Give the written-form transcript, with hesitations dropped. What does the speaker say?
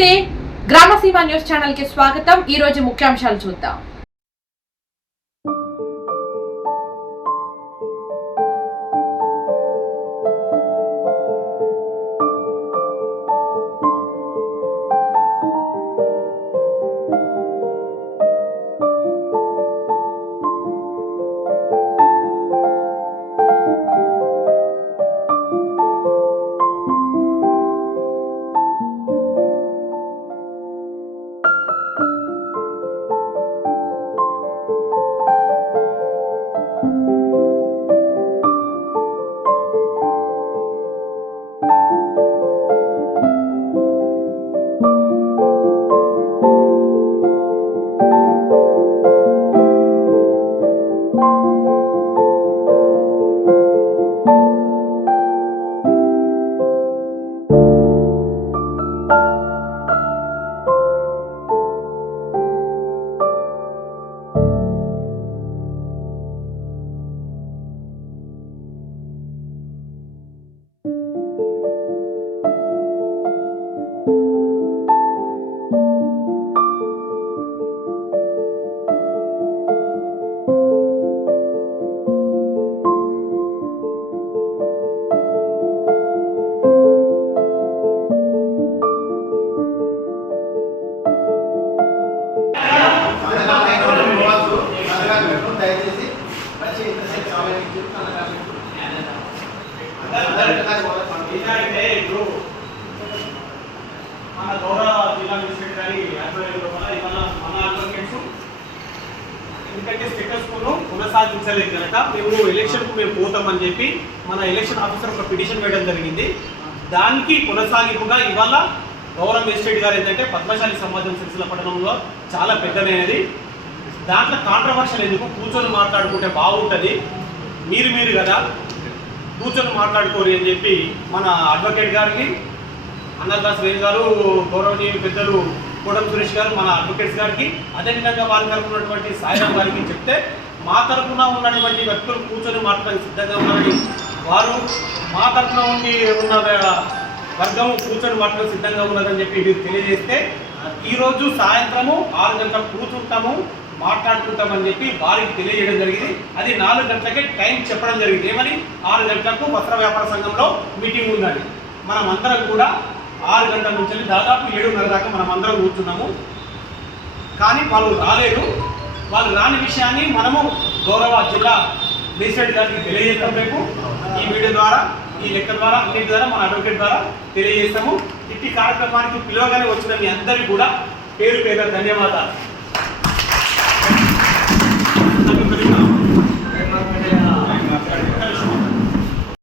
నమస్తే గ్రామసీమ news channel కి స్వాగతం। ఈ రోజు ముఖ్యాంశాలు చూద్దాం। మన గౌరవ జిల్లా మినిస్టర్ గారి ఆధ్వర్యంలో మన అడ్వకేట్స్ ఎందుకంటే స్టేటస్ కోను కొనసాగించలేదు కనుక మేము ఎలక్షన్కు పోతామని చెప్పి మన ఎలక్షన్ ఆఫీసర్ ఒక పిటిషన్ వేయడం జరిగింది। దానికి కొనసాగింపుగా ఇవాళ గౌరవ మేజిస్ట్రేట్ గారు ఏంటంటే పద్మశాలి సమాజం సిరిసిల్ల పట్టణంలో చాలా పెద్దదైనది, దాంట్లో కాంట్రవర్షియల్ ఎందుకు కూర్చొని మాట్లాడుకుంటే బాగుంటుంది, మీరు కదా కూర్చొని మాట్లాడుకోరు అని చెప్పి మన అడ్వకేట్ గారికి అన్నదాస్ వేణు గారు, గౌరవనీయులు పెద్దలు కోడం సురేష్ గారు, మన అడ్వకేట్స్ గారికి, అదేవిధంగా వారి తరఫున ఉన్నటువంటి సాయిరాం గారికి చెప్తే మా తరఫున ఉన్నటువంటి వ్యక్తులు కూర్చొని మాట్లాడడానికి సిద్ధంగా ఉన్నారని, వారు మా తరఫున ఉన్న వర్గం కూర్చొని మాట్లాడడానికి సిద్ధంగా ఉన్నదని చెప్పి మీరు తెలియజేస్తే ఈరోజు సాయంత్రము 6 గంటలకు కూర్చుంటాము మాట్లాడుకుంటామని చెప్పి వారికి తెలియజేయడం జరిగింది। అది 4 గంటలకే టైం చెప్పడం జరిగింది। ఏమని 6 గంటలకు వస్త్ర వ్యాపార సంఘంలో మీటింగ్ ఉందని, మనం అందరం కూడా 6 గంటల నుంచి దాదాపు 7:30 దాకా మనం అందరం కూర్చున్నాము, కానీ వాళ్ళు రాలేదు। వాళ్ళు రాని విషయాన్ని మనము గౌరవ జిల్లా మేజిస్ట్రేట్ గారికి తెలియజేస్తాం। రేపు ఈ వీడియో ద్వారా, ఈ లెక్క ద్వారా, అన్నిటి ద్వారా మన అడ్వకేట్ ద్వారా తెలియజేస్తాము। ఇట్టి కార్యక్రమానికి పిలువగానే వచ్చిన మీ అందరికీ కూడా పేరు పేరు ధన్యవాదాలు।